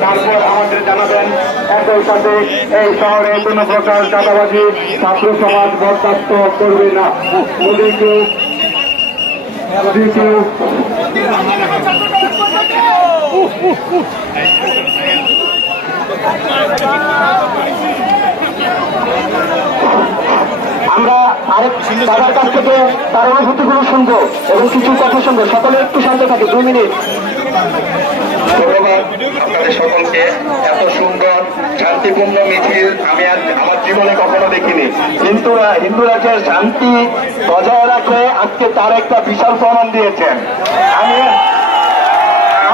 তারপর আমাদের জানাবেন একই সাথে এই শহরে কোনো প্রকার চাঁদাবাজি ছাত্র সমাজ বরদাস্ত করবে না। মোদীকে আমরা আরেক দাদার কাছ থেকে তার অনুভূতিগুলো শুনবো এবং কিছু কথা শুনবো। সকলে একটু শান্ত থাকে, 2 মিনিট। ধন্যবাদ আপনাদের সকলকে। এত সুন্দর শান্তিপূর্ণ মিছিল আমি আমার জীবনে কখনো দেখিনি। হিন্দুরা যে শান্তি বজায় রাখে আজকে তার একটা বিশাল প্রমাণ দিয়েছেন।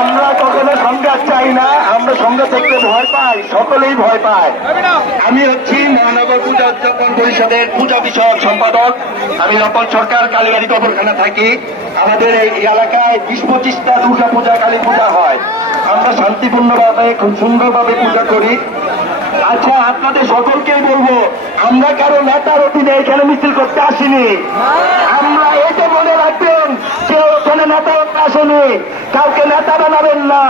আমরা কখনো সংঘাত চাই না, আমরা সংঘাত দেখতে ভয় পাই, সকলেই ভয় পায়। আমি হচ্ছি মহানগর পূজা উদযাপন পরিষদের পূজা বিষয়ক সম্পাদক। আমি রতন সরকার, কালীবাড়ি কবরখানা থাকি। আমাদের এই এলাকায় 20-25টা দুর্গা পূজা, কালী পূজা হয়। আমরা শান্তিপূর্ণভাবে খুব সুন্দরভাবে পূজা করি। আচ্ছা, আপনাদের সকলকেই বলবো, আমরা কারো নেতার অধীনে এখানে মিছিল করতে আসিনি। আমরা এটা মনে রাখবেন, কেউ এখানে নেতা আসেনি, কাউকে নেতা বানাবেন না।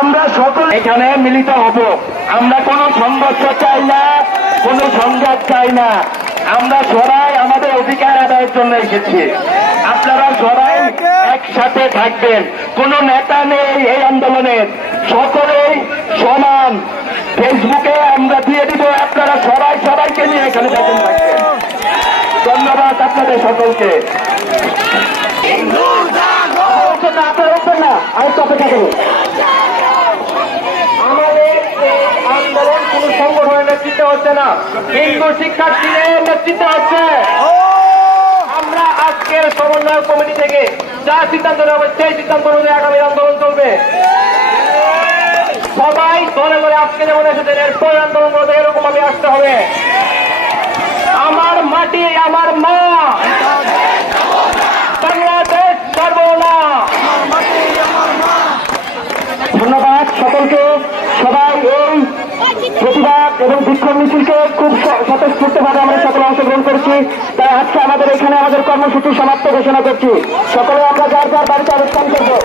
আমরা সকল এখানে মিলিত হব। আমরা কোনো সংঘর্ষ চাই না, কোনো সংঘাত চাই না। আমরা সবাই আমাদের অধিকার আদায়ের জন্য এসেছি। আপনারা সবাই একসাথে থাকবেন। কোনো নেতা নেই এই আন্দোলনের, সকলেই সমান। ফেসবুকে আমরা দিয়ে দিব, আপনারা সবাই সবাইকে নিয়ে এখানে থাকবেন। ধন্যবাদ আপনাদের সকলকে। আপনারা উঠবেন না, আরেকটু অপেক্ষা করুন। আমাদের আন্দোলন কোন সংগঠনের নেতৃত্বে হচ্ছে না, হিন্দু শিক্ষার্থীদের নেতৃত্বে হচ্ছে। আমরা আজকের সমন্বয় কমিটি থেকে যা সিদ্ধান্ত নেওয়া হবে সেই সিদ্ধান্ত অনুযায়ী আগামী আন্দোলন চলবে। সবাই দলে দলে আজকে যেমন এসেছেন, এরপর আন্দোলন করতে এরকম ভাবে আসতে হবে। আমার মাটি আমার মা, বাংলাদেশ ছাড়ব না। ধন্যবাদ সকলকে। সবাই এই প্রতিবাদ এবং বিক্ষোভ মিছিলকে খুব স্বতঃস্ফূর্তভাবে আমরা সকলে অংশগ্রহণ করছি। তাই আজকে আমাদের এখানে আমাদের কর্মসূচি সমাপ্ত ঘোষণা করছি। সকলে আমরা যার যার বাড়িতে অবস্থান করবো।